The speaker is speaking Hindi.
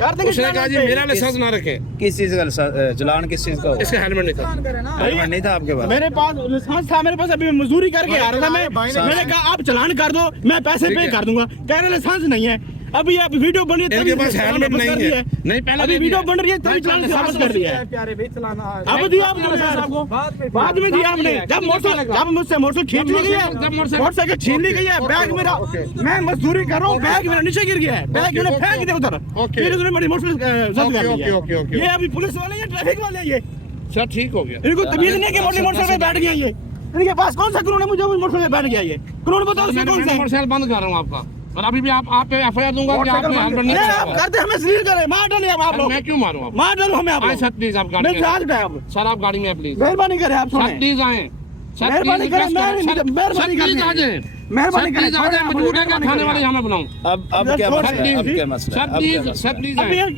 कर देंगे। उसने कहा जी मेरा लाइसेंस ना रखे। किस चीज का चलान, किस चीज का? इसका हेलमेट नहीं था। हेलमेट नहीं था आपके पास? मेरे पास लाइसेंस था, मेरे पास अभी मजदूरी करके आ रहा था मैं। मैंने कहा आप चलान कर दो, मैं पैसे पे कर दूंगा। कह रहे लाइसेंस नहीं है। अभी आप वीडियो बन रही है, इनके पास हेलमेट नहीं है। नहीं पहले अभी वीडियो बन रही है तभी चलान से वापस कर दिया है। प्यारे भाई चलाना अब दिया आपको, बाद में दिया आपने। जब मोटरसाइकिल, जब मुझसे मोटरसाइकिल छीन ली गई है, मोटरसाइकिल छीन ली गई है, बैग मेरा, मैं मजदूरी कर रहा हूँ, बैग मेरा नीचे गिर गया है, बैग मैंने फेंक दिया उधर, फिर उसने मेरी मोटरसाइकिल जब्त कर लिया। ये अभी पुलिस वाले या ट्रैफिक वाले ये सर ठीक हो गया। इनको तमीज नहीं है कि मोटरसाइकिल पे बैठ गया ये। इनके पास कौन सा कानून है मुझे मोटरसाइकिल पे बैठ गया ये? कानून बताओ उसमें कौन सा है? मोटरसाइकिल बंद कर रहा हूँ आपका, और अभी भी आप पे एफआईआर दूंगा कि आपने हेलमेट नहीं नहीं आप लगाया। करते हमें सील करें, मार डालें आप लोग। मैं क्यों मारूं आप? मार डालो हमें आप आए लोग। सर प्लीज, आप गाड़ी मैं में जहाज पे आप सर, आप गाड़ी में प्लीज मेहरबानी करें, आप सर सुने, प्लीज आए। मेहरबानी करें, मेहरबानी प्लीज आ जाए, मेहरबानी प्लीज आ जाए। मजबूर है क्या थाने वाले यहाँ बनाऊं? अब क्या मसला है? अब क्या मसला है? सर प्लीज, सर प्लीज आए।